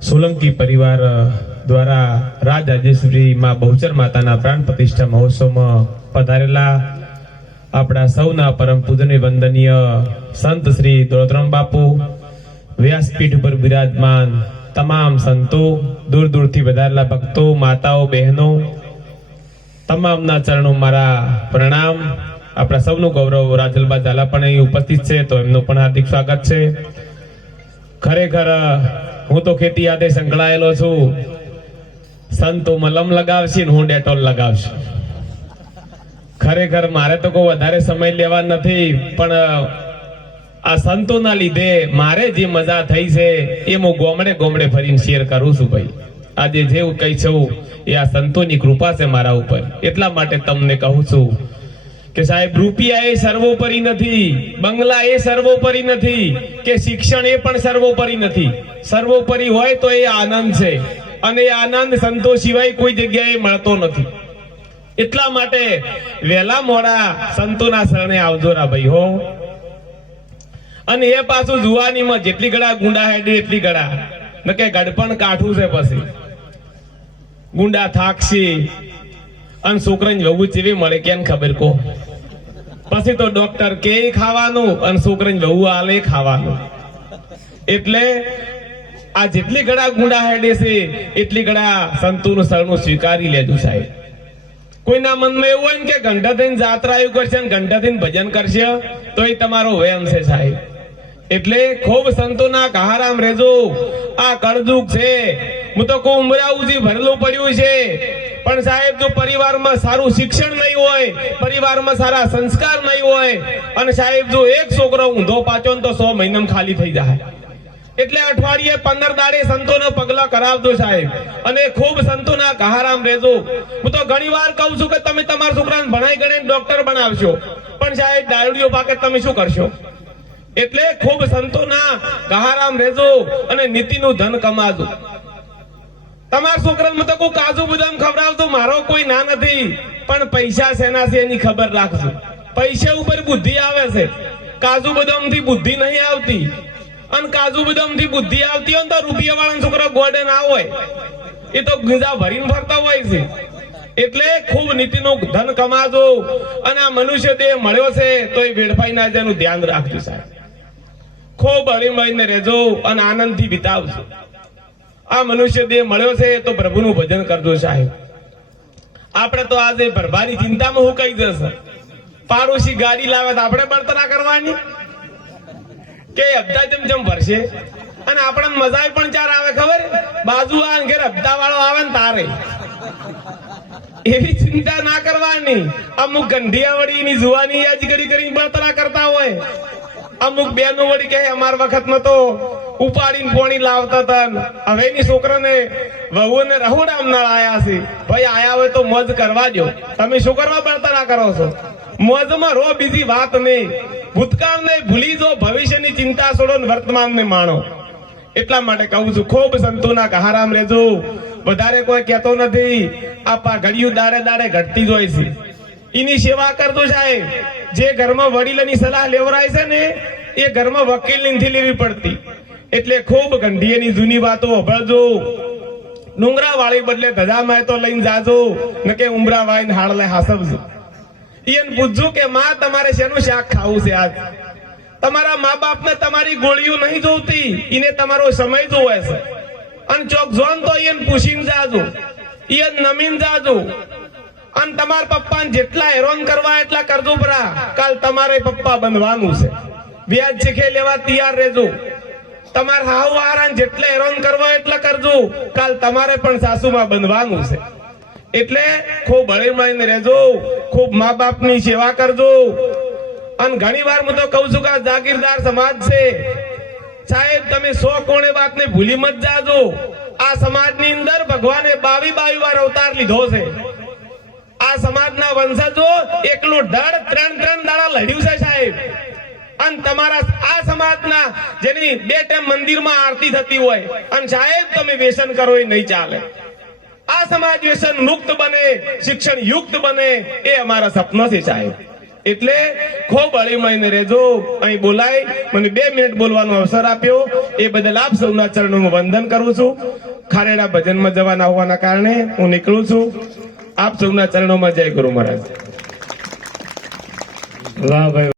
સોલંકી પરિવાર દ્વારા રાજરાજેશ્વરી માં બહુચર માતાના પ્રાણ પ્રતિષ્ઠા મહોત્સવમાં પધારેલા આપણા સૌના પરમ પૂજનીય વંદનીય સંત શ્રી દોલતરામ બાપુ, વ્યાસપીઠ ઉપર બિરાજમાન તમામ સંતો, દૂર દૂરથી વધારેલા ભક્તો, માતાઓ, બહેનો, તમામના ચરણો મારા પ્રણામ. આપણા સૌનું ગૌરવ રાજલબા ઝાલા પણ અહીં ઉપસ્થિત છે, તો એમનું પણ હાર્દિક સ્વાગત છે. ખરેખર હું તો ખેતી યાદે સંકળાયેલો છું. સંતો મલમ લગાવશે ને હું ડેટોલ લગાવશું. ખરેખર મારે તો કોઈ વધારે સમય લેવા નથી, પણ આ સંતોના લીધે મારે જે મજા થઈ છે એ હું ગોમડે ગોમડે ફરીને શેર કરું છું. ભાઈ આજે જેવું કઈ છું એ આ સંતોની કૃપા છે મારા ઉપર. એટલા માટે તમને કહું છું કે સાહેબ, રૂપિયા એ સર્વોપરી નથી, બંગલા એ સર્વોપરી નથી, કે શિક્ષણ એ પણ સર્વોપરી નથી. સર્વોપરી હોય તો એ આનંદ છે, અને એ આનંદ સંતો સિવાય કોઈ જગ્યાએ મળતો નથી. એટલા માટે વહેલા મોડા સંતોના શરણે આવજો રા ભાઈ હો. અને એ પાછું જુવાનીમાં જેટલી ગળા ગુંડા હેડી એટલી ગળા નકે ગડપણ કાઠું છે. પછી ગુંડા થાકશે અને છોકરાને વહુ જેવી મળે કેમ ખબર કો. પછી તો ડોક્ટર કે ખાવાનું અને છોકરાને વહુ આલે ખાવાનું. એટલે આ જેટલી ગળા ગુંડા હેડે છે એટલી ગળા સંતોનું શરણું સ્વીકારી લેજો સાહેબ. કોઈના મનમાં એવું હોય ને કે ઘંટા થઈને જાત્રા એવું કરશે ને ઘંટા થઈને ભજન કરશે તો એ તમારો વહેમ છે સાહેબ. એટલે ખૂબ સંતોના કહારામ રહેજો. આ કળજુગ છે, હું તો કોઈ ઉમરાઉજી ભરેલું પડ્યું છે, પણ સાહેબ જો પરિવારમાં સારું શિક્ષણ નહીં હોય, પરિવારમાં સારા સંસ્કાર નહીં હોય, અને સાહેબ જો એક છોકરો ઊંધો પાછો ને તો 100 મહિનામાં ખાલી થઈ જાય. એટલે અઠવાડિયે 15 દાડે સંતોના પગલા કરાવજો સાહેબ. અને ખૂબ સંતોના કહારામ રહેજો. હું તો ઘણી વાર કહું છું કે તમે તમારા છોકરાને ભણાઈ ગણીને ડોક્ટર બનાવશો, પણ સાહેબ દારૂડિયો પાકે તમે શું કરશો? એટલે ખૂબ સંતોના કહારામ રહેજો અને નીતિનું ધન કમાજો. તમારા છોકરાને તો કોઈ કાજુ બદામ ખવડાવતો મારો કોઈ ના નથી, પણ પૈસા શેના છે એની ખબર રાખજો. પૈસા ઉપર બુદ્ધિ આવે છે, કાજુ બદામ થી બુદ્ધિ નહીં આવતી. અને કાજુ બદામ થી બુદ્ધિ આવતી હોય તો રૂપિયા વાળા છોકરા ગોડે ના હોય, એ તો ગીઝા ભરીને ફરતા હોય છે. એટલે ખૂબ નીતિનું ધન કમાજો. અને આ મનુષ્ય દેહ મળ્યો છે તો એ વેડફાઈ ના જાય એનું ધ્યાન રાખજો સાહેબ. ખૂબ હળીમળીને રહેજો અને આનંદથી વિતાવજો. આ મનુષ્ય દેહ મળ્યો છે તો પ્રભુનું ભજન કરજો સાહેબ. આપણે તો આજે ભરભારી ચિંતામાં હું કઈ જશે. પાડોશી ગાડી લાવે તો આપણે બળતરા કરવાની કે હપ્તા જેમ ભરશે? અને આપણને મજા પણ ચાર આવે ખબર, બાજુ આ ઘેર હપ્તા વાળો આવે ને તારે એવી ચિંતા ના કરવાની. અમુક ગંઢિયા વળી ની જુવાની યાદ કરી બળતરા કરતા હોય. અમુક બેનો વળી કહે અમાર વખતમાં તો ઉપાડીને પોણી લાવતા હતા, હવે એની છોકરાને વહુને રહોડા નળ આયા છે. ભાઈ આયા હોય તો મોજ કરવા દો. તમે શું કરવા બળતરા કરો છો? મોજમાં રહો, બીજી વાત નહીં. ભૂતકાળને ભૂલી જો, ભવિષ્યની ચિંતા છોડો ને વર્તમાનને માણો. એટલા માટે કહું છું ખૂબ સંતોના કહારામ રહેજો. વધારે કોઈ કહેતો નથી. આ ઘડિયું દાડે દાડે ઘટતી જ હોય છે. એની સેવા કરજો સાહેબ. જે ઘરમાં વડીલોની સલાહ લેવરાય છે ને એ ઘરમાં વકીલ નથી લેવી પડતી. એટલે ખૂબ ગંઢીએની જૂની વાતો અભળજો. ડુંગરા વાળી બદલે ધજામાં તો લઈને જાજો, ન કે ઉમરા વાળીને હાડલે હાસવજો. એને પૂછજો કે માં તમારે શેનું શાક ખાવું છે આજ? તમારા મા બાપને તમારી ગોળીઓ નહીં જોતી, એને તમારો સમય જોવે છે. અને ચોક જોન તો એને પૂછીને જાજો, એને નમીને જાજો. અને તમારા પપ્પાને જેટલા હેરાન કરવા એટલા કરજો પરા. કાલ તમારે પપ્પા બનવાનું છે. વ્યાજ ચીખે લેવા તૈયાર રહેજો. તમારા હાવ વારાને જેટલા હેરાન કરવા એટલા કરજો. કાલ તમારે પણ સાસુમાં બનવાનું છે. એટલે ખૂબ હળીમળીને રહેજો. ખૂબ મા બાપની સેવા કરજો. અને ઘણી વાર હું તો કહું છું કે આ જાગીરદાર સમાજ છે સાહેબ. તમે 100 કોણે વાતને ભૂલી મત જાજો. આ સમાજની અંદર ભગવાને 22 વાર અવતાર લીધો છે. આ સમાજના વંશજો એકલું ધડ 3 દાડા લડ્યું છે સાહેબ. અને તમારા આ સમાજના જેની 2 ટાઈમ મંદિરમાં આરતી થતી હોય અને સાહેબ તમે વ્યસન કરો એ નહીં ચાલે. આ સમાજ વ્યસન મુક્ત બને, શિક્ષણ યુક્ત બને, એ અમારા સપના છે સાહેબ. એટલે ખૂબ હળીમળીને રહેજો. અહીં બોલાય મને 2 મિનિટ બોલવાનો અવસર આપ્યો એ બદલ આપ સૌના ચરણોમાં વંદન કરું છું. ખારેડા ભજનમાં જવાના હોવાના કારણે હું નીકળું છું. આપ સૌના ચરણોમાં જય ગુરુ મહારાજ. વાહ ભાઈ.